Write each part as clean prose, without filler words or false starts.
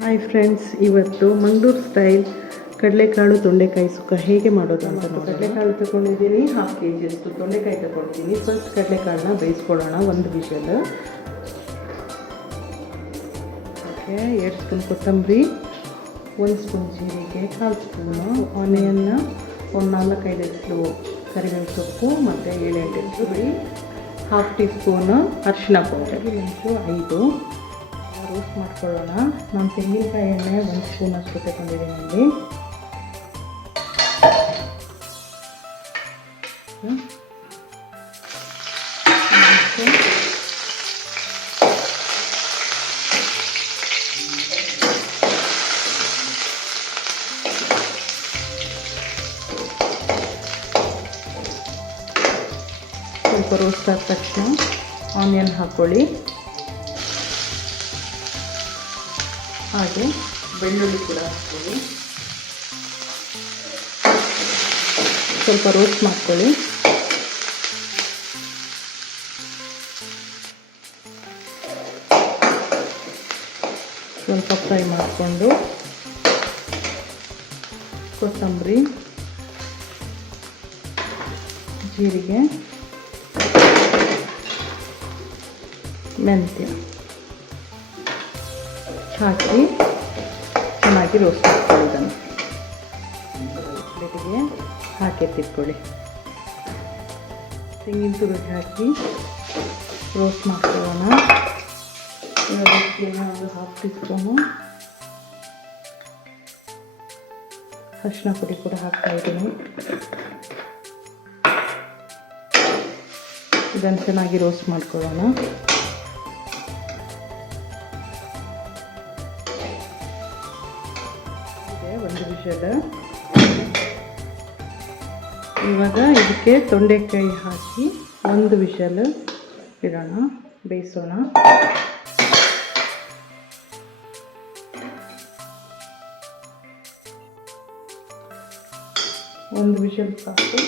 Hi friends, ಇವತ್ತು Mangaluru style ಕಡಲೆಕಾಳು ತೊಂಡೆಕಾಯಿ ಸುಕ್ಕ ಹೇಗೆ ಮಾಡೋದು ಅಂತ ನೋಡಿ. ಕಡಲೆಕಾಳು ತಗೊಂಡಿದ್ದೀನಿ, 1/2 kg ಅಷ್ಟು ತೊಂಡೆಕಾಯಿ ತಗೊಂಡಿದ್ದೀನಿ. ಫಸ್ಟ್ ಕಡಲೆಕಾಳನ್ನ ಬೇಯಿಸ್ಕೊಳ್ಳೋಣ, 1 ವಿಷಲ್. ಓಕೆ, 2 ಸ್ಪೂನ್ ಕೊತ್ತಂಬರಿ, 1 ಸ್ಪೂನ್ ಜೀರಿಗೆ, 1/4 ಸ್ಪೂನು ಆನಿಯನ್ನ, ಒಂದು 4-5 ಎಸಳು ಕರಿಬೇವು ಸೊಪ್ಪು ಮತ್ತು 7-8 ಎಸಳು ಬಿಡಿ, 1/2 ಟೀ ಸ್ಪೂನು ಅರಿಶಿನ ಪೌಡರ್, ಮೆಣಸು 5. ರೋಸ್ಟ್ ಮಾಡ್ಕೊಳ್ಳೋಣ. ನಾನು ತೆಂಗಿನಕಾಯಿ ಎಣ್ಣೆ 1 ಸ್ಪೂನ್ ಅಷ್ಟು ತಗೊಂಡಿದ್ದೀನಿ ಇಲ್ಲಿ. ಸ್ವಲ್ಪ ರೋಸ್ಟ್ ಆದ ತಕ್ಷಣ ಆನಿಯನ್ ಹಾಕ್ಕೊಳ್ಳಿ, ಹಾಗೆ ಬೆಳ್ಳುಳ್ಳಿ ಕೂಡ ಹಾಕ್ಕೊಳ್ಳಿ. ಸ್ವಲ್ಪ ರೋಸ್ಟ್ ಮಾಡ್ಕೊಳ್ಳಿ. ಸ್ವಲ್ಪ ಫ್ರೈ ಮಾಡಿಕೊಂಡು ಕೊತ್ತಂಬರಿ, ಜೀರಿಗೆ, ಮೆಂತ್ಯ ಹಾಕಿ ಚೆನ್ನಾಗಿ ರೋಸ್ಟ್ ಮಾಡ್ಕೊಳ್ಳೋದನ್ನು ಪ್ಲೇಟಿಗೆ ಹಾಕಿ ಎತ್ತಿಟ್ಕೊಳ್ಳಿ. ತೆಂಗಿನ ತುರಿ ಹಾಕಿ ರೋಸ್ಟ್ ಮಾಡ್ಕೊಳ್ಳೋಣ. ಇವಾಗ ಒಂದು 1/2 ಟೀ ಸ್ಪೂನು ಅರಿಶಿನ ಪುಡಿ ಕೂಡ ಹಾಕ್ತಾ ಇದ್ದೀನಿ. ಇದನ್ನು ಚೆನ್ನಾಗಿ ರೋಸ್ಟ್ ಮಾಡ್ಕೊಳ್ಳೋಣ. ಒಂದು ವಿಷಲ್. ಇವಾಗ ಇದಕ್ಕೆ ತೊಂಡೆಕಾಯಿ ಹಾಕಿ 1 ವಿಷಲ್ ಇಡೋಣ, ಬೇಯಿಸೋಣ. ಒಂದು ವಿಷಲ್ ಸಾಕು.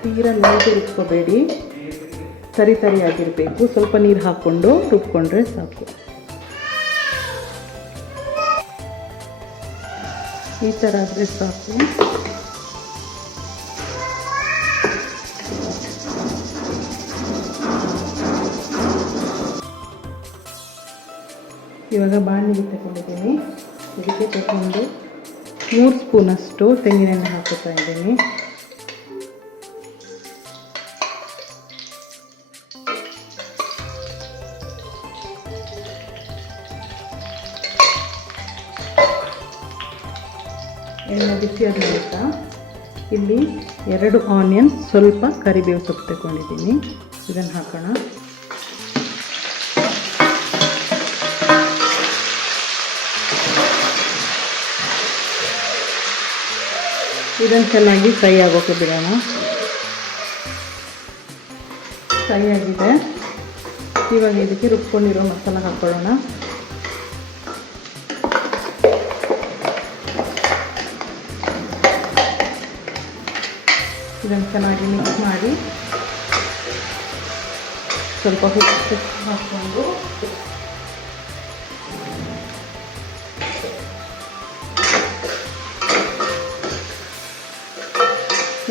ತೀರ ನೀರು ರುಬ್ಕೋಬೇಡಿ, ತರಿಯಾಗಿರಬೇಕು. ಸ್ವಲ್ಪ ನೀರು ಹಾಕ್ಕೊಂಡು ರುಬ್ಕೊಂಡ್ರೆ ಸಾಕು. ಈ ಥರ ಆದರೆ ಸಾಕು. ಇವಾಗ ಬಾಣಲಿ ತಗೊಂಡಿದ್ದೀನಿ. ಇದಕ್ಕೆ ತಗೊಂಡು 3 ಸ್ಪೂನಷ್ಟು ತೆಂಗಿನೆಣ್ಣೆ ಹಾಕುತ್ತಾ ಇದ್ದೀನಿ. ಎಣ್ಣೆ ಬಿಸಿಯಾದ ನಂತರ ಇಲ್ಲಿ 2 ಆನಿಯನ್, ಸ್ವಲ್ಪ ಕರಿಬೇವು ಸೊಪ್ಪು ತಗೊಂಡಿದ್ದೀನಿ. ಇದನ್ನು ಹಾಕೋಣ. ಇದನ್ನು ಚೆನ್ನಾಗಿ ಫ್ರೈ ಆಗೋಕ್ಕೆ ಬಿಡೋಣ. ಫ್ರೈ ಆಗಿದೆ. ಇವಾಗ ಇದಕ್ಕೆ ರುಬ್ಕೊಂಡಿರೋ ಮಸಾಲ ಹಾಕ್ಕೊಳ್ಳೋಣ. ಇದನ್ನು ಚೆನ್ನಾಗಿ ಮಿಕ್ಸ್ ಮಾಡಿ ಸ್ವಲ್ಪ ಉಪ್ಪು ಹಾಕ್ಕೊಂಡು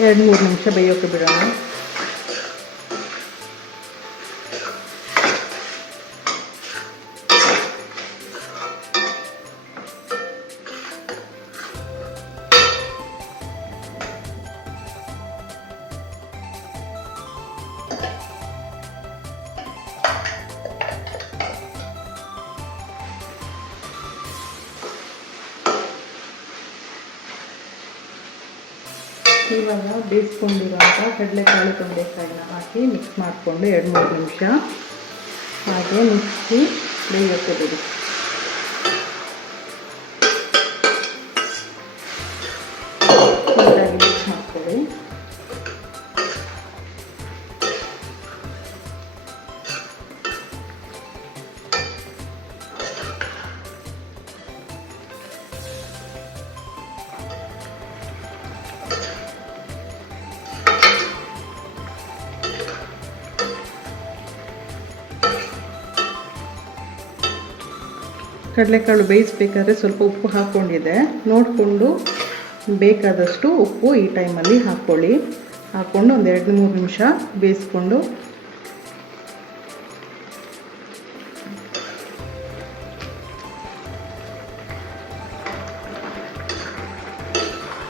ಎರಡು 3 ನಿಮಿಷ ಬೇಯೋಕ್ಕೆ ಬಿಡೋಣ. ಇವಾಗ ಬೇಯಿಸ್ಕೊಂಡಿರುವಂಥ ಕಡಲೆಕಾಳು ತೊಂಡೆಕಾಯಿನ ಹಾಕಿ ಮಿಕ್ಸ್ ಮಾಡಿಕೊಂಡು 2-3 ನಿಮಿಷ ಹಾಗೆ ಮಿಕ್ಸಿ ಬೇಯೋಕ್ಕೆ ಬಿಡಿ. ನೀಟಾಗಿ ಮಿಕ್ಸ್ ಮಾಡ್ಕೊಳ್ಳಿ. ಕಡಲೆಕಾಳು ಬೇಯಿಸ್ಬೇಕಾದ್ರೆ ಸ್ವಲ್ಪ ಉಪ್ಪು ಹಾಕ್ಕೊಂಡಿದ್ದೆ, ನೋಡಿಕೊಂಡು ಬೇಕಾದಷ್ಟು ಉಪ್ಪು ಈ ಟೈಮಲ್ಲಿ ಹಾಕ್ಕೊಳ್ಳಿ. ಹಾಕ್ಕೊಂಡು ಒಂದು 2-3 ನಿಮಿಷ ಬೇಯಿಸ್ಕೊಂಡು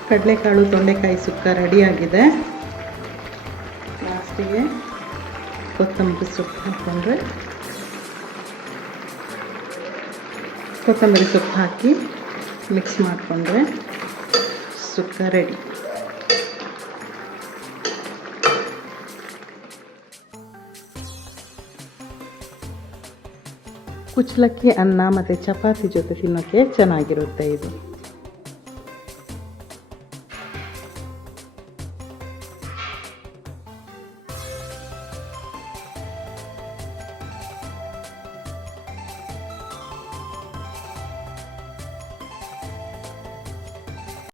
ಕಡಲೆಕಾಳು ತೊಂಡೆಕಾಯಿ ಸುಕ್ಕ ರೆಡಿಯಾಗಿದೆ. ಲಾಸ್ಟಿಗೆ ಕೊತ್ತಂಬರಿ ಸೊಪ್ಪು ಹಾಕ್ಕೊಂಡ್ರೆ, ಕೊತ್ತಂಬರಿ ಸೊಪ್ಪು ಹಾಕಿ ಮಿಕ್ಸ್ ಮಾಡಿಕೊಂಡ್ರೆ ಸುಕ್ಕ ರೆಡಿ. ಕುಚ್ಚಲಕ್ಕಿ ಅನ್ನ ಮತ್ತು ಚಪಾತಿ ಜೊತೆ ತಿನ್ನೋಕ್ಕೆ ಚೆನ್ನಾಗಿರುತ್ತೆ ಇದು.